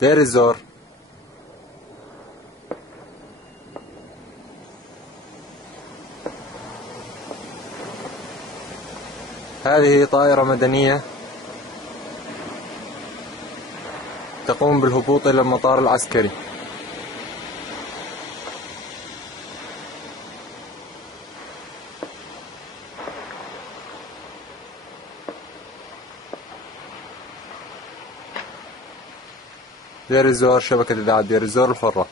دير الزور. هذه طائرة مدنية تقوم بالهبوط إلى المطار العسكري. دير الزور، شبكة إذاعة دير الزور الحرة.